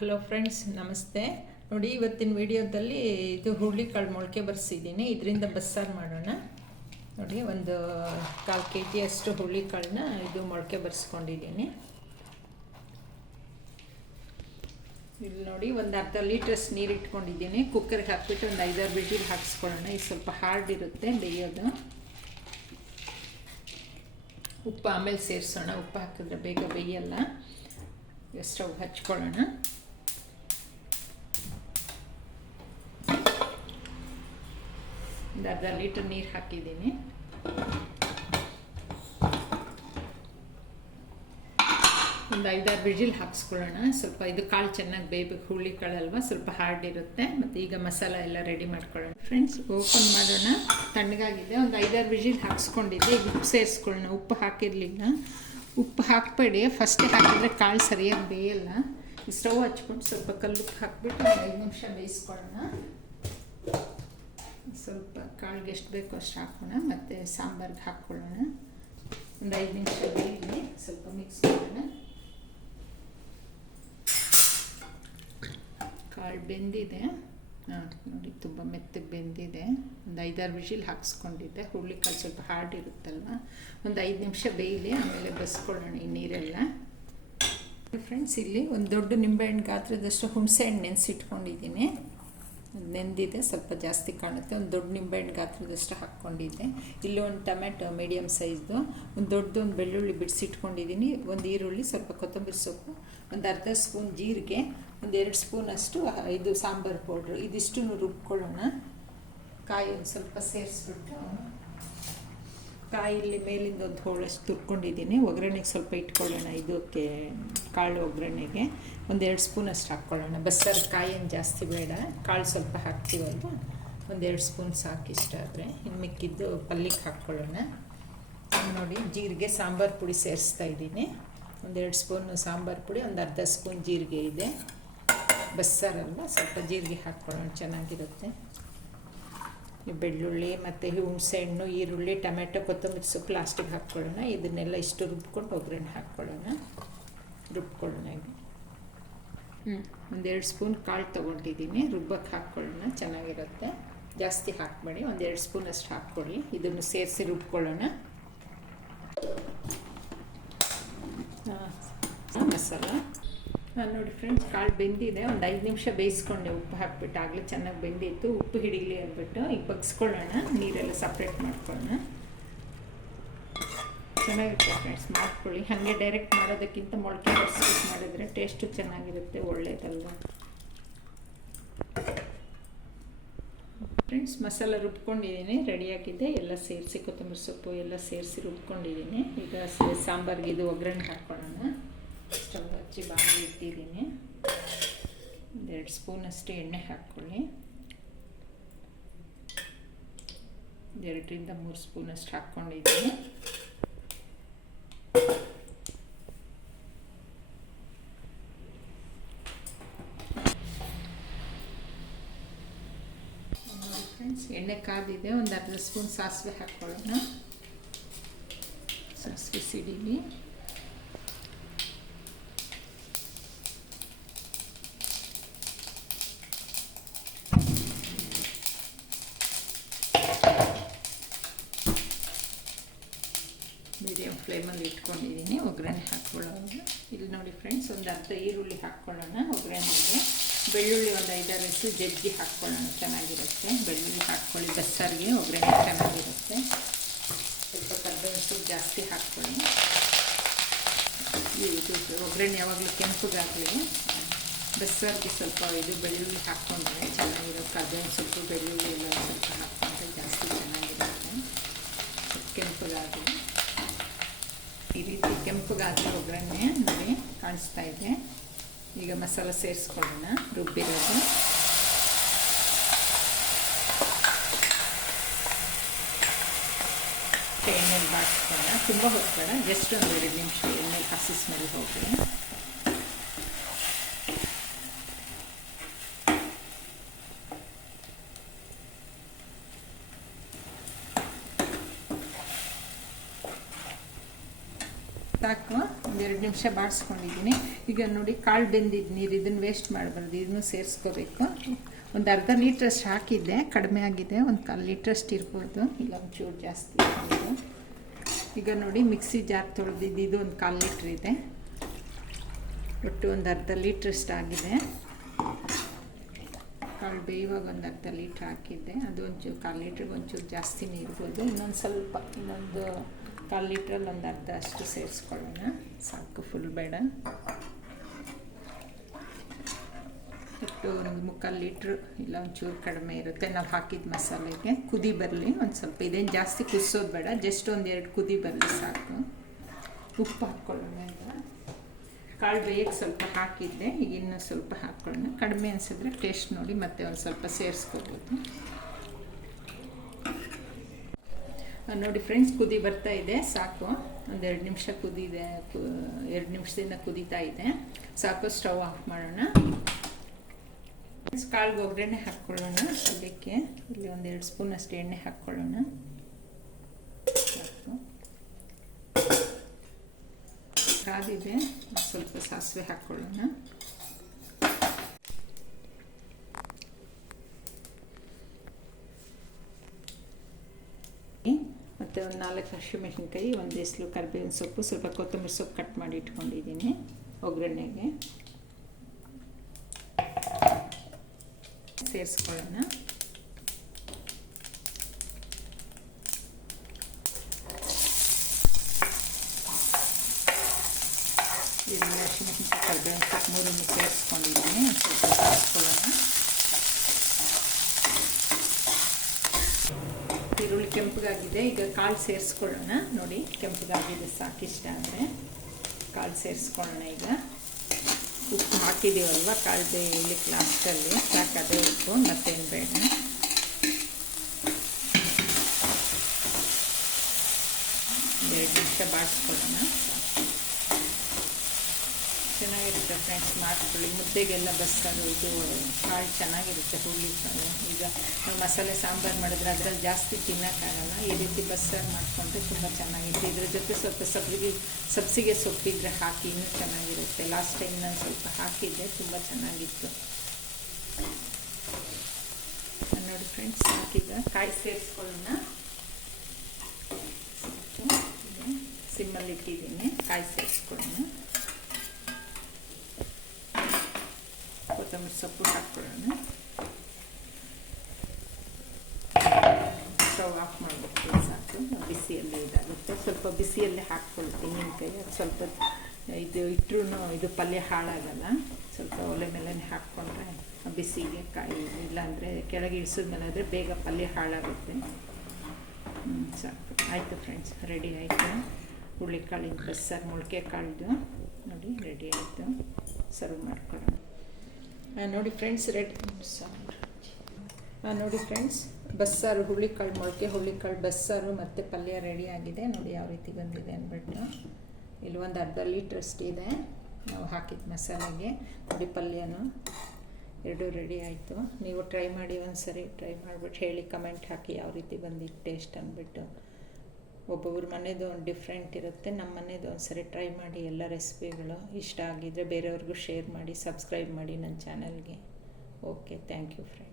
Hello friends ನಮಸ್ತೆ. ನೋಡಿ, ಇವತ್ತಿನ ವಿಡಿಯೋದಲ್ಲಿ ಇದು ಹುರುಳಿಕಾಳು ಮೊಳಕೆ ಬರ್ಸಿದ್ದೀನಿ. ಇದರಿಂದ ಬಸ್ಸಾರು ಮಾಡೋಣ. ನೋಡಿ, ಒಂದು ಕಾಲು ಕೆ ಜಿಯಷ್ಟು ಹುರುಳಿಕಾಳನ್ನ ಇದು ಮೊಳಕೆ ಬರ್ಸ್ಕೊಂಡಿದ್ದೀನಿ. ಇಲ್ಲಿ ನೋಡಿ, ಒಂದು ಅರ್ಧ ಲೀಟ್ರಷ್ಟು ನೀರು ಇಟ್ಕೊಂಡಿದ್ದೀನಿ. ಕುಕ್ಕರ್ಗೆ ಹಾಕ್ಬಿಟ್ಟು ಒಂದು ಐದಾರು ಬಿಟ್ಟಿಲ್ ಹಾಕಿಸ್ಕೊಳ್ಳೋಣ. ಇದು ಸ್ವಲ್ಪ ಹಾರ್ಡ್ ಇರುತ್ತೆ, ಬೇಯೋದು. ಉಪ್ಪು ಆಮೇಲೆ ಸೇರಿಸೋಣ. ಉಪ್ಪು ಹಾಕಿದ್ರೆ ಬೇಗ ಬೇಯಲ್ಲ. ಸ್ಟವ್ ಹಚ್ಕೊಳ್ಳೋಣ. ಒಂದು ಅರ್ಧ ಲೀಟರ್ ನೀರು ಹಾಕಿದ್ದೀನಿ. ಒಂದು ಐದಾರು ಬಿಜಿಲ್ ಹಾಕ್ಸ್ಕೊಳ್ಳೋಣ. ಸ್ವಲ್ಪ ಇದು ಕಾಳು ಚೆನ್ನಾಗಿ ಬೇಯಬೇಕು. ಹುಳಿ ಕಾಳಲ್ವ ಸ್ವಲ್ಪ ಹಾರ್ಡ್ ಇರುತ್ತೆ. ಮತ್ತು ಈಗ ಮಸಾಲ ಎಲ್ಲ ರೆಡಿ ಮಾಡ್ಕೊಳ್ಳೋಣ. ಫ್ರೆಂಡ್ಸ್ ಓಪನ್ ಮಾಡೋಣ. ತಣ್ಣಗಾಗಿದೆ. ಒಂದು ಐದಾರು ಬಿಜಿಲ್ ಹಾಕ್ಸ್ಕೊಂಡಿದ್ದೆ. ಈಗ ಉಪ್ಪು ಸೇರಿಸ್ಕೊಳ್ಳೋಣ. ಉಪ್ಪು ಹಾಕಿರಲಿಲ್ಲ. ಉಪ್ಪು ಹಾಕಬೇಡಿ. ಫಸ್ಟೇ ಹಾಕಿದ್ರೆ ಕಾಳು ಸರಿಯಾಗಿ ಬೇಯಲ್ಲ. ಸ್ಟವ್ ಹಚ್ಕೊಂಡು ಸ್ವಲ್ಪ ಕಲ್ಲು ಹಾಕ್ಬಿಟ್ಟು ಒಂದು ಐದು ನಿಮಿಷ ಬೇಯಿಸ್ಕೊಳ್ಳೋಣ. ಸ್ವಲ್ಪ ಕಾಳಿಗೆ ಎಷ್ಟು ಬೇಕೋ ಅಷ್ಟು ಹಾಕೋಣ, ಮತ್ತು ಸಾಂಬಾರ್ಗೆ ಹಾಕ್ಕೊಳ್ಳೋಣ ಒಂದು ಐದು ನಿಮಿಷ ಬೇಯಲಿ ಸ್ವಲ್ಪ ಮಿಕ್ಸ್ ಮಾಡೋಣ. ಕಾಳು ಬೆಂದಿದೆ. ನೋಡಿ, ತುಂಬ ಮೆತ್ತಗೆ ಬೆಂದಿದೆ. ಒಂದು ಐದಾರು ವಿಷಿಲ್ ಹಾಕ್ಸ್ಕೊಂಡಿದ್ದೆ. ಹುರುಳಿಕಾಳು ಸ್ವಲ್ಪ ಹಾರ್ಡ್ ಇರುತ್ತಲ್ವ? ಒಂದು ಐದು ನಿಮಿಷ ಬೇಯಲಿ, ಆಮೇಲೆ ಬಸ್ಕೊಳ್ಳೋಣ ಈ ನೀರೆಲ್ಲ. ಫ್ರೆಂಡ್ಸ್ ಇಲ್ಲಿ ಒಂದು ದೊಡ್ಡ ನಿಂಬೆಹಣ್ಣು ಗಾತ್ರದಷ್ಟು ಹುಣಸೆ ಹಣ್ಣು ನೆನೆಸಿಟ್ಕೊಂಡಿದ್ದೀನಿ. ನೆಂದಿದೆ, ಸ್ವಲ್ಪ ಜಾಸ್ತಿ ಕಾಣುತ್ತೆ. ಒಂದು ದೊಡ್ಡ ನಿಂಬೆಹಣ್ಣು ಗಾತ್ರದಷ್ಟು ಹಾಕ್ಕೊಂಡಿದ್ದೆ. ಇಲ್ಲಿ ಒಂದು ಟೊಮೆಟೊ ಮೀಡಿಯಮ್ ಸೈಜ್ದು, ಒಂದು ದೊಡ್ಡದು ಒಂದು ಬೆಳ್ಳುಳ್ಳಿ ಬಿಡಿಸಿಟ್ಕೊಂಡಿದ್ದೀನಿ ಒಂದು ಈರುಳ್ಳಿ, ಸ್ವಲ್ಪ ಕೊತ್ತಂಬರಿ ಸೊಪ್ಪು, ಒಂದು ಅರ್ಧ ಸ್ಪೂನ್ ಜೀರಿಗೆ, ಒಂದು ಎರಡು ಸ್ಪೂನಷ್ಟು ಇದು ಸಾಂಬಾರು ಪೌಡ್ರು. ಇದಿಷ್ಟು ರುಬ್ಕೊಳ್ಳೋಣ. ಕಾಯಿ ಒಂದು ಸ್ವಲ್ಪ ಸೇರಿಸ್ಬಿಟ್ಟು ಕಾಯಿ ಮೇಲಿಂದ ಒಂದು ಹೋಳಷ್ಟು ತುರ್ಕೊಂಡಿದ್ದೀನಿ. ಒಗ್ಗರಣೆಗೆ ಸ್ವಲ್ಪ ಇಟ್ಕೊಳ್ಳೋಣ. ಇದಕ್ಕೆ ಕಾಳು ಒಗ್ಗರಣೆಗೆ ಒಂದೆರಡು ಸ್ಪೂನ್ ಅಷ್ಟು ಹಾಕ್ಕೊಳ್ಳೋಣ. ಬಸ್ಸಾರು ಕಾಯಿನ ಜಾಸ್ತಿ ಬೇಡ. ಕಾಳು ಸ್ವಲ್ಪ ಹಾಕ್ತೀವಲ್ವ? ಒಂದೆರಡು ಸ್ಪೂನ್ ಸಾಕು ಇಷ್ಟ ಆದರೆ ಇನ್ನು ಮಿಕ್ಕಿದ್ದು ಪಲ್ಲಿಗೆ ಹಾಕ್ಕೊಳ್ಳೋಣ. ನೋಡಿ, ಜೀರಿಗೆ, ಸಾಂಬಾರು ಪುಡಿ ಸೇರಿಸ್ತಾ ಇದ್ದೀನಿ. ಒಂದೆರಡು ಸ್ಪೂನ್ ಸಾಂಬಾರು ಪುಡಿ, ಒಂದು ಅರ್ಧ ಸ್ಪೂನ್ ಜೀರಿಗೆ ಇದೆ. ಬಸ್ಸಾರಲ್ಲ, ಸ್ವಲ್ಪ ಜೀರಿಗೆ ಹಾಕ್ಕೊಳ್ಳೋಣ. ಚೆನ್ನಾಗಿರುತ್ತೆ. ಬೆಳ್ಳುಳ್ಳಿ ಮತ್ತು ಹುಣಸೆ ಹಣ್ಣು ಈರುಳ್ಳಿ ಟೊಮೆಟೊ ಕೊತ್ತಂಬರಿ ಸೊಪ್ಪು ಲಾಸ್ಟಿಗೆ ಹಾಕ್ಕೊಳ್ಳೋಣ. ಇದನ್ನೆಲ್ಲ ಇಷ್ಟು ರುಬ್ಕೊಂಡು ಒಗ್ಗರಣೆ ಹಾಕ್ಕೊಳ್ಳೋಣ. ರುಬ್ಕೊಳ್ಳೋಣ ಇದು ಹ್ಞೂ ಒಂದೆರಡು ಸ್ಪೂನ್ ಕಾಳು ತೊಗೊಂಡಿದ್ದೀನಿ. ರುಬ್ಬಕ್ಕೆ ಹಾಕ್ಕೊಳ್ಳೋಣ. ಚೆನ್ನಾಗಿರುತ್ತೆ. ಜಾಸ್ತಿ ಹಾಕಬೇಡಿ. ಒಂದೆರಡು ಸ್ಪೂನ್ ಅಷ್ಟು ಹಾಕ್ಕೊಳ್ಳಿ. ಇದನ್ನು ಸೇರಿಸಿ ರುಬ್ಕೊಳ್ಳೋಣ ಮಸಾಲ ನೋಡಿ ಫ್ರೆಂಡ್ಸ್ ಕಾಳು ಬೆಂದಿದೆ, ಒಂದು ಐದು ನಿಮಿಷ ಬೇಯಿಸ್ಕೊಂಡೆ, ಉಪ್ಪು ಹಾಕ್ಬಿಟ್ಟು. ಆಗಲೇ ಚೆನ್ನಾಗಿ ಬೆಂದಿತ್ತು, ಉಪ್ಪು ಹಿಡಿಲಿ ಅಂದ್ಬಿಟ್ಟು ಈಗ ಬಗ್ಸ್ಕೊಳ್ಳೋಣ, ನೀರೆಲ್ಲ ಸಪ್ರೇಟ್ ಮಾಡ್ಕೊಳ್ಳೋಣ. ಚೆನ್ನಾಗಿರುತ್ತೆ ಫ್ರೆಂಡ್ಸ್ ಮಾಡ್ಕೊಳ್ಳಿ. ಹಾಗೆ ಡೈರೆಕ್ಟ್ ಮಾಡೋದಕ್ಕಿಂತ ಮೊಳಕೆ ಬರ್ಸ್ಬಿಟ್ಟು ಮಾಡಿದ್ರೆ ಟೇಸ್ಟು ಚೆನ್ನಾಗಿರುತ್ತೆ, ಒಳ್ಳೇದಲ್ವ? ಫ್ರೆಂಡ್ಸ್ ಮಸಾಲ ರುಬ್ಕೊಂಡಿದ್ದೀನಿ ರೆಡಿಯಾಗಿದೆ ಎಲ್ಲ ಸೇರಿಸಿ ಕೊತ್ತಂಬರಿ ಸೊಪ್ಪು ಎಲ್ಲ ಸೇರಿಸಿ ರುಬ್ಕೊಂಡಿದ್ದೀನಿ. ಈಗ ಸಾಂಬಾರಿಗೆ ಇದು ಒಗ್ಗರಣೆ ಹಾಕ್ಕೊಳ್ಳೋಣ ಸ್ಟವ್ ಹಚ್ಚಿ ಬಾಣಲಿ ಇಟ್ಟಿದ್ದೀನಿ. ಒಂದೆರಡು ಸ್ಪೂನಷ್ಟು ಎಣ್ಣೆ ಹಾಕ್ಕೊಳ್ಳಿ. ಎರಡರಿಂದ ಮೂರು ಸ್ಪೂನಷ್ಟು ಹಾಕ್ಕೊಂಡಿದ್ದೀನಿ. ಎಣ್ಣೆ ಕಾದಿದೆ, ಒಂದು ಅರ್ಧ ಸ್ಪೂನ್ ಸಾಸಿವೆ ಹಾಕ್ಕೊಳ್ಳೋಣ. ಸಾಸಿವೆ ಸಿಡಿಲಿ. ಮೀಡಿಯಮ್ ಫ್ಲೇಮಲ್ಲಿ ಇಟ್ಕೊಂಡಿದ್ದೀನಿ, ಒಗ್ಗರಣೆ ಹಾಕ್ಕೊಳ್ಳೋದು. ಇಲ್ಲಿ ನೋಡಿ ಫ್ರೆಂಡ್ಸ್ ಒಂದು ಅರ್ಧ ಈರುಳ್ಳಿ ಹಾಕ್ಕೊಳ್ಳೋಣ, ಒಗ್ಗರಣೆಗೆ. ಬೆಳ್ಳುಳ್ಳಿ ಒಂದು ಐದಾರು ಜಜ್ಜಿ ಹಾಕ್ಕೊಳ್ಳೋಣ, ಚೆನ್ನಾಗಿರುತ್ತೆ. ಬೆಳ್ಳುಳ್ಳಿ ಹಾಕ್ಕೊಳ್ಳಿ, ಬಸ್ಸಾರಿಗೆ ಒಗ್ಗರಣೆ ಚೆನ್ನಾಗಿರುತ್ತೆ. ಸ್ವಲ್ಪ ಕರ್ಬೇವಿನ ಜಾಸ್ತಿ ಹಾಕ್ಕೊಳ್ಳಿ. ಇದು ಒಗ್ಗರಣೆ ಯಾವಾಗಲೂ ಕೆಂಪಗಾಗಲಿ. ಬಸ್ಸಾರಿಗೆ ಸ್ವಲ್ಪ ಇದು ಬೆಳ್ಳುಳ್ಳಿ ಹಾಕ್ಕೊಂಡ್ರೆ ಚೆನ್ನಾಗಿರೋ ಕರ್ಬೇವಿನ ಸೊಪ್ಪು, ಬೆಳ್ಳುಳ್ಳಿ ಎಲ್ಲ ಸ್ವಲ್ಪ ಹಾಕ್ಕೊಂಡ್ರೆ ಜಾಸ್ತಿ ಚೆನ್ನಾಗಿರುತ್ತೆ ಕೆಂಪಗಾಗಲಿ ಈ ರೀತಿ ಗಾತ್ರದ ಒಗ್ಗರಣೆ ನೋಡಿ ಕಾಣಿಸ್ತಾ ಇದೆ. ಈಗ ಮಸಾಲ ಸೇರಿಸ್ಕೊಳ್ಳೋಣ ರುಬ್ಬಿರೋದು ಎಣ್ಣೆಲಿ ಬಾಡಿಸ್ಕೊಳ್ಳೋಣ ತುಂಬ ಹೋಗ್ಬೇಡ ಜಸ್ಟ್ ಒಂದು ಎರಡು ನಿಮಿಷ ಎಣ್ಣೆ ಹಸಿ ಸ್ಮೆಲ್ ಹೋಗಲಿ ಒಂದೆರಡು ನಿಮಿಷ ಬಾಡಿಸ್ಕೊಂಡಿದ್ದೀನಿ ಈಗ ನೋಡಿ ಕಾಳು ಬೆಂದಿದ್ದ ನೀರು ಇದನ್ನು ವೇಸ್ಟ್ ಮಾಡಬಾರ್ದು, ಇದನ್ನು ಸೇರಿಸ್ಕೋಬೇಕು. ಒಂದು ಅರ್ಧ ಲೀಟ್ರಷ್ಟು ಹಾಕಿದ್ದೆ, ಕಡಿಮೆ ಆಗಿದೆ, ಒಂದು ಕಾಲು ಲೀಟ್ರಷ್ಟು ಇರ್ಬೋದು. ಇಲ್ಲ, ಒಂಚೂರು ಜಾಸ್ತಿ ಇರ್ಬೋದು. ಈಗ ನೋಡಿ ಮಿಕ್ಸಿ ಜಾರ್ ತೊಳೆದಿದ್ದು ಇದು ಒಂದು ಕಾಲು ಲೀಟ್ರ್ ಇದೆ. ಒಟ್ಟು ಒಂದು ಅರ್ಧ ಲೀಟ್ರಷ್ಟು ಆಗಿದೆ. ಕಾಳು ಬೇಯುವಾಗ ಒಂದು ಅರ್ಧ ಲೀಟ್ರ್ ಹಾಕಿದ್ದೆ. ಅದು ಒಂಚೂರು ಕಾಲು ಲೀಟ್ರಿಗೆ ಒಂಚೂರು ಜಾಸ್ತಿನೇ ಇರ್ಬೋದು. ಇನ್ನೊಂದು ಸ್ವಲ್ಪ, ಇನ್ನೊಂದು ಕಾಲು ಲೀಟ್ರಲ್ಲಿ ಒಂದು ಅರ್ಧ ಅಷ್ಟು ಸೇರಿಸ್ಕೊಳ್ಳೋಣ. ಸಾಕು ಫುಲ್ ಬೇಡ. ಇಟ್ಟು ಒಂದು ಮುಕ್ಕಾಲು ಲೀಟ್ರ್ ಇಲ್ಲ ಒಂಚೂರು ಕಡಿಮೆ ಇರುತ್ತೆ. ನಾವು ಹಾಕಿದ ಮಸಾಲೆಗೆ. ಕುದಿ ಬರಲಿ, ಒಂದು ಸ್ವಲ್ಪ. ಇದೇನು ಜಾಸ್ತಿ ಕುದಿಸೋದು ಬೇಡ, ಜಸ್ಟ್ ಒಂದು ಎರಡು ಕುದಿ ಬರಲಿ ಸಾಕು. ಉಪ್ಪು ಹಾಕ್ಕೊಳ್ಳೋಣ ಈಗ. ಕಾಳು ಬೇಯಕ್ಕೆ ಸ್ವಲ್ಪ ಹಾಕಿದ್ದೆ, ಈಗ ಇನ್ನೂ ಸ್ವಲ್ಪ ಹಾಕ್ಕೊಳ್ಳೋಣ. ಕಡಿಮೆ ಅನಿಸಿದ್ರೆ ಟೇಸ್ಟ್ ನೋಡಿ ಮತ್ತೆ ಒಂದು ಸ್ವಲ್ಪ ಸೇರಿಸ್ಕೋಬೋದು. ನೋಡಿ ಫ್ರೆಂಡ್ಸ್ ಕುದಿ ಬರ್ತಾ ಇದೆ, ಸಾಕು. ಒಂದೆರಡು ನಿಮಿಷ ಕುದಿದೆ ಎರಡು ನಿಮಿಷದಿಂದ ಕುದೀತಾ ಇದೆ. ಸಾಕು ಸ್ಟವ್ ಆಫ್ ಮಾಡೋಣ. ಕಾಳಿಗೆ ಒಗ್ಗರಣೆ ಹಾಕ್ಕೊಳ್ಳೋಣ. ಅದಕ್ಕೆ ಇಲ್ಲಿ ಒಂದೆರಡು ಸ್ಪೂನ್ ಅಷ್ಟು ಎಣ್ಣೆ ಹಾಕ್ಕೊಳ್ಳೋಣ. ಸಾಕು. ಕಾದಿದೆ ಸ್ವಲ್ಪ ಸಾಸಿವೆ ಹಾಕ್ಕೊಳ್ಳೋಣ. ಮತ್ತು ಒಂದು ನಾಲ್ಕು ಹಸಿಮೆಣ್ಸಿನ್ಕಾಯಿ ಒಂದು ಎಸ್ಲು ಕರಿಬೇವಿನ ಸೊಪ್ಪು, ಸ್ವಲ್ಪ ಕೊತ್ತಂಬರಿ ಸೊಪ್ಪು ಕಟ್ ಮಾಡಿ ಇಟ್ಕೊಂಡಿದ್ದೀನಿ ಒಗ್ಗರಣೆಗೆ. ಸೇರಿಸ್ಕೊಳ್ಳೋಣ. ಈರುಳ್ಳಿ ಹಸಿಮೆಣ್ಸಿನ್ಕಾಯಿ ಕರಿಬೇವಿನ ಸೊಪ್ಪು ಮೂರನ್ನು ಸೇರಿಸ್ಕೊಂಡಿದ್ದೀನಿ. ಸ್ವಲ್ಪ ಸಾರಿಸ್ಕೊಳ್ಳೋಣ ಈರುಳ್ಳಿ ಕೆಂಪಗಾಗಿದೆ ಈಗ ಕಾಳು ಸೇರಿಸ್ಕೊಳ್ಳೋಣ. ನೋಡಿ ಕೆಂಪುಗಾಗಿದೆ ಸಾಕಿಷ್ಟ ಅಂದರೆ. ಕಾಳು ಸೇರಿಸ್ಕೊಳ್ಳೋಣ ಈಗ. ಉಪ್ಪು ಹಾಕಿದ್ದೀವಲ್ವ? ಕಾಳು ಇಲ್ಲಿ ಲಾಸ್ಟಲ್ಲಿ ಸಾಕು ಅದೇ ಉಪ್ಪು? ಮತ್ತೇನು ಬೇಡ. ಎರಡು ನಿಮಿಷ ಬಾಡಿಸ್ಕೊಳ್ಳೋಣ ಚೆನ್ನಾಗಿರುತ್ತೆ ಫ್ರೆಂಡ್ಸ್ ಮಾಡ್ಕೊಳ್ಳಿ ಮುದ್ದೆಗೆಲ್ಲ ಬಸ್ಸಾರು ಇದು ಕಾಳು ಚೆನ್ನಾಗಿರುತ್ತೆ ಹುಳಿ ಕಾಳು ಈಗ ನಾವು ಮಸಾಲೆ ಸಾಂಬಾರು ಮಾಡಿದ್ರೆ ಅದರಲ್ಲಿ ಜಾಸ್ತಿ ತಿನ್ನೋಕ್ಕಾಗಲ್ಲ ಈ ರೀತಿ ಬಸ್ಸಾರು ಮಾಡಿಕೊಂಡ್ರೆ ತುಂಬ ಚೆನ್ನಾಗಿರುತ್ತೆ. ಇದ್ರ ಜೊತೆ ಸ್ವಲ್ಪ ಸಬ್ಸಿಗೆ ಸಬ್ಸಿಗೆ ಸೊಪ್ಪಿದ್ರೆ ಹಾಕಿ ಇನ್ನೂ ಚೆನ್ನಾಗಿರುತ್ತೆ. ಲಾಸ್ಟ್ ಟೈಮ್ ನಾನು ಸ್ವಲ್ಪ ಹಾಕಿದ್ದೆ, ತುಂಬ ಚೆನ್ನಾಗಿತ್ತು. ನೋಡಿ ಫ್ರೆಂಡ್ಸ್ ಹಾಕಿದ ಕಾಯಿ ಸೇರಿಸ್ಕೊಳ್ಳೋಣ. ಸಿಮ್ಮಲ್ಲಿ ಇಟ್ಟಿದ್ದೀನಿ. ಕಾಯಿ ಸೇರಿಸ್ಕೊಳ್ಳೋಣ. ಕೊತ್ತಂಬರಿ ಸೊಪ್ಪು ಹಾಕ್ಕೊಳ್ಳೋಣ ಸ್ಟವ್ ಆಫ್ ಮಾಡಬೇಕು ಸಾಕು ಬಿಸಿಯಲ್ಲಿ ಇದಾಗುತ್ತೆ ಸ್ವಲ್ಪ ಬಿಸಿಯಲ್ಲೇ ಹಾಕ್ಕೊಳ್ಳಿ ತೆಂಗಿನಕಾಯಿ ಅದು ಸ್ವಲ್ಪ ಇದು ಇಟ್ಟರೂ ಇದು ಪಲ್ಯ ಹಾಳಾಗಲ್ಲ ಸ್ವಲ್ಪ ಒಲೆ ಮೇಲೆ ಹಾಕ್ಕೊಂಡ್ರೆ ಬಿಸಿಗೆ ಕಾಯಿ ಇಲ್ಲಾಂದರೆ ಕೆಳಗೆ ಇಳಿಸಿದ ಮೇಲೆ ಆದರೆ ಬೇಗ ಪಲ್ಯ ಹಾಳಾಗುತ್ತೆ ಸಾಕು ಆಯಿತು ಫ್ರೆಂಡ್ಸ್ ರೆಡಿ ಆಯಿತು ಹುರುಳಿಕಾಳಿನ ಬಸ್ಸಾರು ಮೊಳಕೆ ಕಾಳ್ದು ನೋಡಿ ರೆಡಿ ಆಯಿತು ಸರ್ವ್ ಮಾಡ್ಕೊಳ್ಳೋಣ ನೋಡಿ ಫ್ರೆಂಡ್ಸ್ ರೆಡ್ ನೋಡಿ ಫ್ರೆಂಡ್ಸ್ ಬಸ್ಸಾರು ಹುಳಿಕಾಳು ಮೊಳಕೆ ಹುಳಿಕಾಳು ಬಸ್ಸಾರು ಮತ್ತು ಪಲ್ಯ ರೆಡಿ ಆಗಿದೆ. ನೋಡಿ ಯಾವ ರೀತಿ ಬಂದಿದೆ ಅಂದ್ಬಿಟ್ಟು. ಇಲ್ಲಿ ಒಂದು ಅರ್ಧ ಲೀಟ್ರಷ್ಟು ಇದೆ. ನಾವು ಹಾಕಿದ ಮಸಾಲೆಗೆ. ನೋಡಿ ಪಲ್ಯನೂ ಎರಡೂ ರೆಡಿ ಆಯಿತು. ನೀವು ಟ್ರೈ ಮಾಡಿ ಒಂದು ಸರಿ ಟ್ರೈ ಮಾಡಿಬಿಟ್ಟು ಹೇಳಿ ಕಮೆಂಟ್ ಹಾಕಿ ಯಾವ ರೀತಿ ಬಂದಿತ್ತು ಟೇಸ್ಟ್ ಅಂದ್ಬಿಟ್ಟು. ಒಬ್ಬೊಬ್ರ ಮನೇದು ಒಂದು ಡಿಫ್ರೆಂಟ್ ಇರುತ್ತೆ. ನಮ್ಮ ಮನೇದು ಒಂದು ಸರಿ ಟ್ರೈ ಮಾಡಿ ಎಲ್ಲ ರೆಸಿಪಿಗಳು ಇಷ್ಟ ಆಗಿದ್ದರೆ ಬೇರೆಯವ್ರಿಗೂ ಶೇರ್ ಮಾಡಿ ಸಬ್ಸ್ಕ್ರೈಬ್ ಮಾಡಿ ನನ್ನ ಚಾನಲ್ಗೆ ಓಕೆ ಥ್ಯಾಂಕ್ ಯು ಫ್ರೆಂಡ್